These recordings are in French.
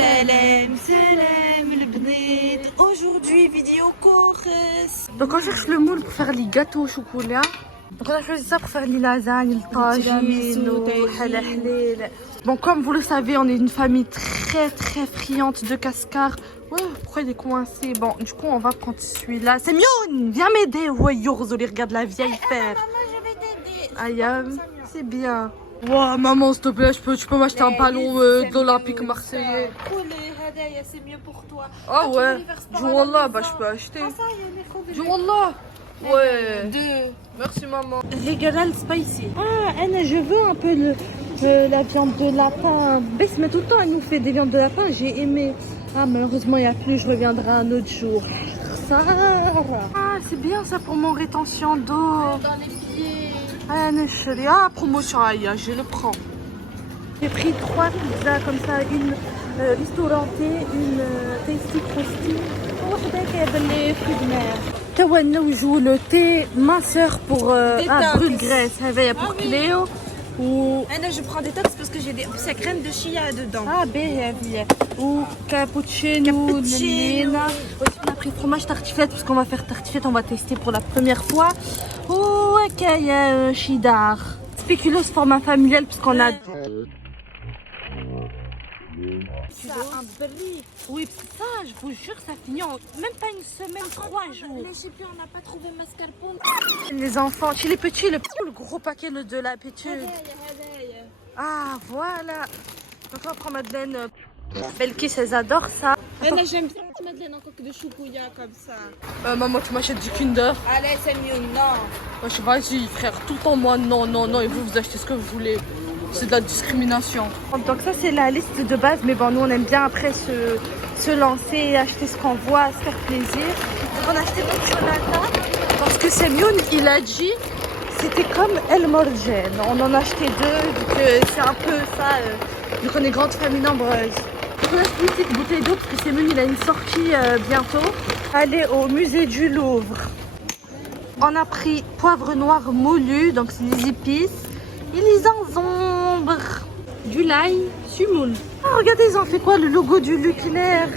Salam, salam, le bnid. Aujourd'hui, vidéo chorus. Donc on cherche le moule pour faire les gâteaux au chocolat. Donc on a choisi ça pour faire les lasagnes, le tagine, le halal. Bon, comme vous le savez, on est une famille très friande de cascar. Ouais, pourquoi il est coincé? Bon, du coup, on va prendre celui-là. C'est Mion, viens m'aider. Ouais, Yorzoli, regarde la vieille faire. Maman, je vais t'aider. Ayam, c'est bien. Ouais, maman, s'il te plaît, tu peux m'acheter un ballon de l'Olympique marseillais. C'est mieux pour toi. Ah ouais, du wallah, bah je peux acheter. Du wallah. Ouais. Deux. Merci maman. Régalal spicy. Ah, Anna, je veux un peu la viande de lapin. Bess, mais tout le temps, elle nous fait des viandes de lapin. J'ai aimé. Ah, malheureusement, il n'y a plus. Je reviendrai un autre jour. Ça. Ah, c'est bien ça pour mon rétention d'eau. Dans les pieds. Ah, promotion, aïe, je le prends. J'ai pris 3 pizzas comme ça, une restaurantée, une tasty crusty. Les fruits de mer. Kawana joue le thé minceur pour brûle graisse. Pour Cléo. Ou Je prends des tox parce que j'ai des crème de chia dedans. ah bien. Ou cappuccino. On a pris fromage tartiflette parce qu'on va faire tartiflette, on va tester pour la première fois. Ou cheddar. Spéculoos format familial parce qu'on a un brie. Oui, ça, je vous jure, ça finit en même pas une semaine, 3 jours. Les chippies, on n'a pas trouvé mascarpone. Les enfants, chez les petits, le gros paquet de la pétude. Ah, voilà. Donc on prend Madeleine. Belkis, elles adorent ça. J'aime bien Madeleine en coque de choukouya comme ça. Maman, tu m'achètes du Kinder. Allez, c'est mieux, non. Vas-y, frère, tout le temps, moi, non, et vous achetez ce que vous voulez. C'est de la discrimination. Donc ça, c'est la liste de base, mais bon, nous, on aime bien après se lancer, acheter ce qu'on voit, se faire plaisir. Donc on a acheté notre Jonathan, parce que Semyoun, il a dit, c'était comme El Morgen. On en a acheté 2, donc c'est un peu ça, vu qu'on est grande famille nombreuse. On a acheté une petite bouteille d'eau, parce que Semyoun, il a une sortie bientôt. Aller au musée du Louvre. On a pris poivre noir moulu, donc c'est des épices. Et les gingembre, du l'ail, sumoul. Ah, regardez, ils ont fait quoi? Le logo du Leclerc.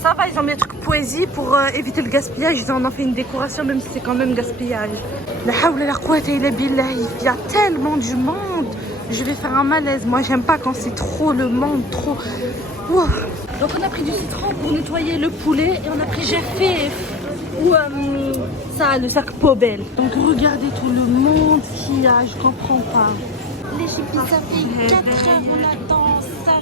Ça va, ils ont mis un truc poésie pour éviter le gaspillage. Ils en ont fait une décoration, même si c'est quand même gaspillage. La hawla la quwwata illa billah. Il y a tellement du monde. Je vais faire un malaise. Moi, j'aime pas quand c'est trop le monde, trop. Wow. Donc, on a pris du citron pour nettoyer le poulet et on a pris Gerfef. Ou ça, le sac poubelle. Donc regardez tout le monde qu'il y a, je comprends pas. Les chippies, ça fait 4 heures, on attend ça.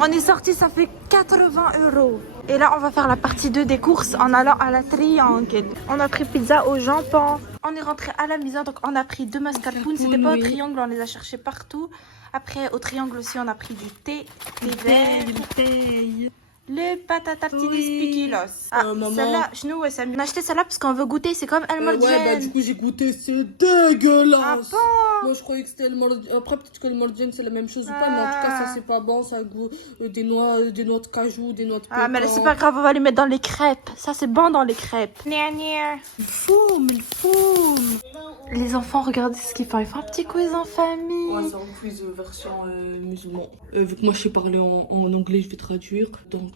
On est sorti, ça fait 80 €. Et là, on va faire la partie 2 des courses en allant à la Triangle. On a pris pizza au jambon. On est rentré à la maison, donc on a pris 2 mascarpone. C'était pas au Triangle, on les a cherchés partout. Après, au Triangle aussi, on a pris du thé, des verres. Le patata spéculoos. Ah, celle-là, chez ça. On a acheté celle-là parce qu'on veut goûter, c'est comme El Morgen. Ouais, bah du coup j'ai goûté, c'est dégueulasse. Ah bon? Moi je croyais que c'était El Morgen. Après peut-être que le Morgen c'est la même chose ou pas, mais en tout cas ça c'est pas bon, ça goûte des noix de cajou, des noix de pécan. Ah mais là c'est pas grave, on va les mettre dans les crêpes. Ça c'est bon dans les crêpes. Il fume. Les enfants, regardez ce qu'ils font. Ils font un petit quiz en famille. Ouais, c'est un quiz version musulman. Vu que moi je sais parler en anglais, je vais traduire. Donc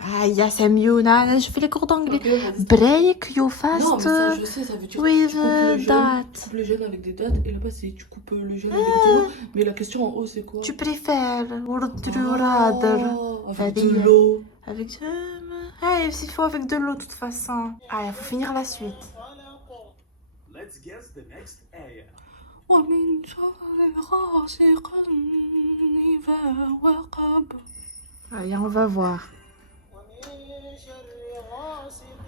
Ah, il y a Semyouna, je fais les cours d'anglais. Break you fast. non, mais ça je sais, ça veut dire with tu coupes le date. tu coupes le jeûne avec des dates et là-bas c'est tu coupes le jeûne avec des noix. Mais la question en haut c'est quoi? Tu préfères ou tu rather? Avec de l'eau. Avec de... Ah, il faut avec de l'eau de toute façon. Ah, il faut finir la suite. Let's guess the next ayah. ومن شر غاسق إذا وقب. Allez, on va voir.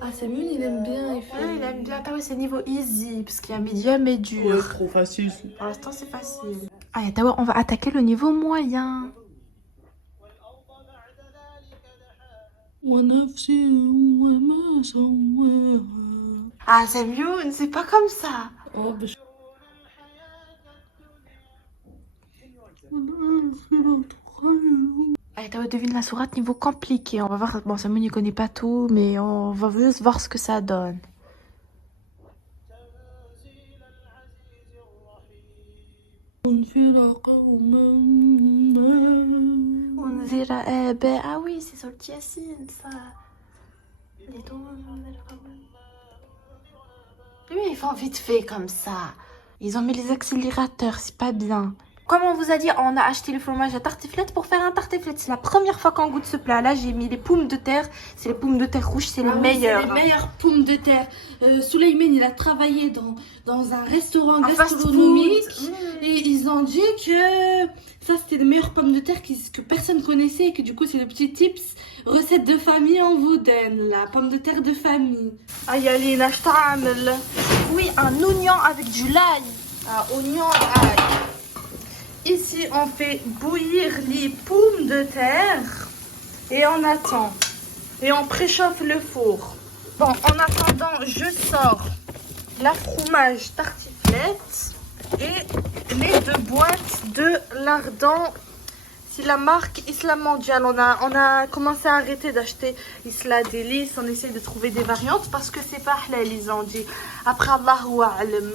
Ah, Samuel, il aime bien. Il aime bien. Ah ouais, c'est niveau easy, parce qu'il y a medium et dur. Ouais, trop facile. Pour l'instant, c'est facile. Allez, Tawa, on va attaquer le niveau moyen. Ah, Semyoun, c'est pas comme ça. Oh, bah, Allez, Tawa, devine la sourate niveau compliqué. On va voir. Bon, Semyoun, il connaît pas tout, mais on va juste voir ce que ça donne. في Ah oui, c'est sur le Yassine, ça. Lui, ils font vite fait comme ça. Ils ont mis les accélérateurs, c'est pas bien. Comme on vous a dit, on a acheté le fromage à tartiflette pour faire un tartiflette. C'est la première fois qu'on goûte ce plat-là. J'ai mis les pommes de terre. C'est les pommes de terre rouges, c'est les meilleures. C'est les meilleures pommes de terre. Souleymane, il a travaillé dans un restaurant Un gastronomique. fast-food. Et ils ont dit que ça, c'était les meilleures pommes de terre que personne connaissait. Et que du coup, c'est le petit tips. Recette de famille, on vous donne. La pomme de terre de famille. Aïe, Alina, je t'amène. Oui, un oignon avec du l'ail. Oignon, ail. Ici, on fait bouillir les pommes de terre et on attend. Et on préchauffe le four. Bon, en attendant, je sors la fromage tartiflette et les 2 boîtes de lardons. C'est la marque Isla Mondial. On a commencé à arrêter d'acheter Isla Délice. On essaie de trouver des variantes parce que c'est pas halal, ils ont dit. Après, Allahu a'lam.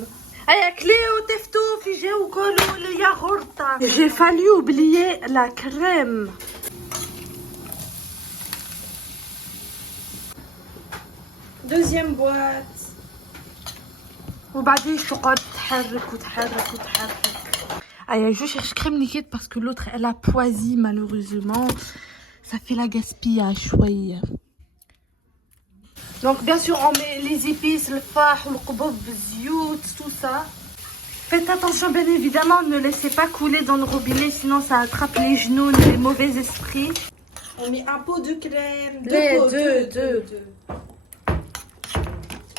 J'ai failli oublier la crème. Deuxième boîte. وبعدين تقعد تحرك وتحرك وتحرك. Allez, je cherche crème liquide parce que l'autre elle a poisi malheureusement. Ça fait la gaspillage, ouais. Donc bien sûr on met les épices, le fah, le kbob, le ziout, tout ça. Faites attention bien évidemment, ne laissez pas couler dans le robinet sinon ça attrape les genoux, les mauvais esprits. On met un pot de crème. Deux.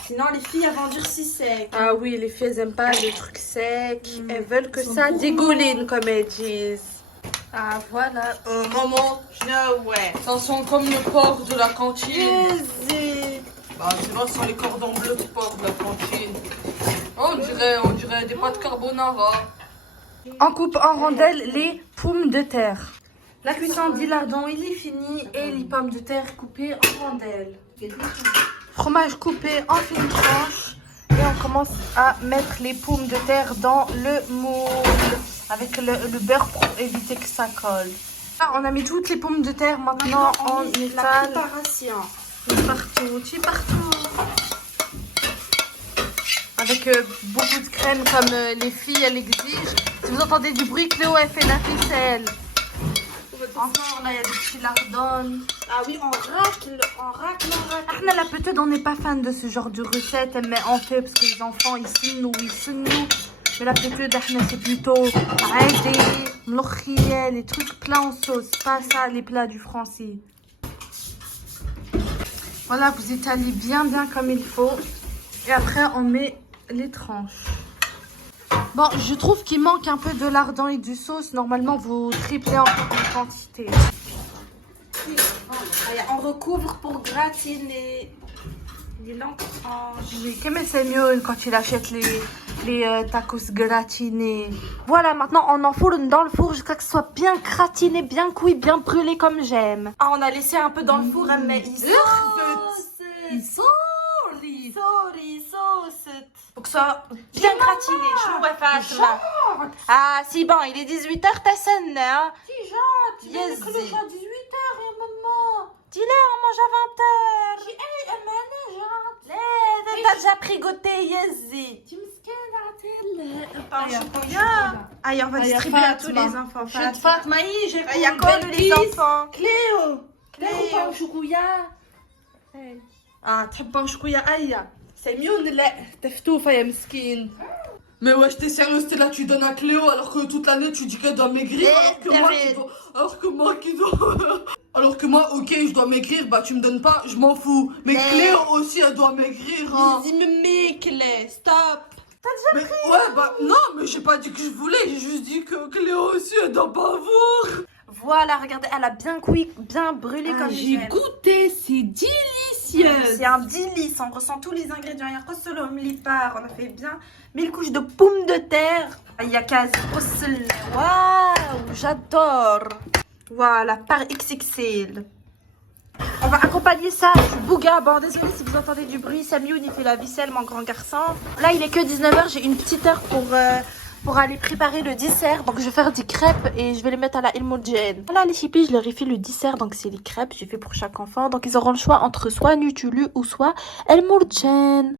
Sinon, les filles, elles vont durcir sec. Ah oui, les filles elles aiment pas les trucs secs. Elles veulent que ça dégouline comme elles disent. Ah voilà. Maman, Ouais. ça sent comme le porc de la cantine. Easy. Bah, c'est vrai, ça sent les cordons bleus de porc de la cantine. On dirait des pâtes carbonara. On coupe en rondelles les pommes de terre. La cuisson du lardon, il est fini et les pommes de terre coupées en rondelles. Fromage coupé en fines tranches et on commence à mettre les pommes de terre dans le moule avec le beurre pour éviter que ça colle. Ah, on a mis toutes les pommes de terre, maintenant on la étale préparation. partout. Avec beaucoup de crème comme les filles elles exigent. Si vous entendez du bruit, Cléo elle fait la ficelle. Encore là il y a des petits lardons. Ah oui, on racle. Ahna la peut-être on n'est pas fan de ce genre de recette, mais on fait parce que les enfants ils sont nous. Mais la peut-être ahna c'est plutôt aidé, mlokhia, les trucs plats en sauce, pas ça les plats du français. Voilà, vous étalez bien comme il faut et après on met les tranches. Bon, je trouve qu'il manque un peu de lardon et du sauce. Normalement, vous triplez encore la quantité. On recouvre pour gratiner les longues tranches. Oui, comme c'est mieux quand il achète les tacos gratinés. Voilà, maintenant on enfourne dans le four jusqu'à que ce soit bien gratiné, bien cuit, bien brûlé comme j'aime. Ah, on a laissé un peu dans le four, mais faut que ça soit bien gratiné. Ah, si bon, il est 18h, t'as sonné, hein? Yes. 18h et maman. Dis-le, on mange à 20h. T'as déjà pris goûter, yes. Aïe, on va distribuer à tous les enfants. Fatma, j'ai Il y a quoi les enfants? Cléo شوكويا تحبوا شوكويا أيا سميون لا تفتوفة يا مسكين. Mais wesh, t'es sérieuse, t'es là, tu donnes à Cléo alors que toute l'année tu dis qu'elle doit maigrir alors que moi, ok, je dois maigrir, bah tu me donnes pas, je m'en fous. Mais Cléo aussi, elle doit maigrir, hein. Stop. Mais, ouais, bah non, mais j'ai pas dit que je voulais, j'ai juste dit que Cléo aussi, elle doit pas avoir. Voilà, regardez, elle a bien cuit, bien brûlé comme J'ai j'aime. goûté, c'est délicieux. C'est un délice, on ressent tous les ingrédients. Il y a quoi solo mlipar, on a fait bien 1000 couches de pommes de terre. Il y a quasi waouh, j'adore. Voilà, par XXL. On va accompagner ça du bouga. Bon, désolé si vous entendez du bruit. Samioun, il fait la vaisselle, mon grand garçon. Là, il est que 19h. J'ai une petite heure pour aller préparer le dessert. Donc je vais faire des crêpes et je vais les mettre à la Ilmoudjen. Voilà les chippies, je leur ai fait le dessert. Donc c'est les crêpes, j'ai fait pour chaque enfant. Donc ils auront le choix entre soit Nutulu ou soit Ilmoudjen.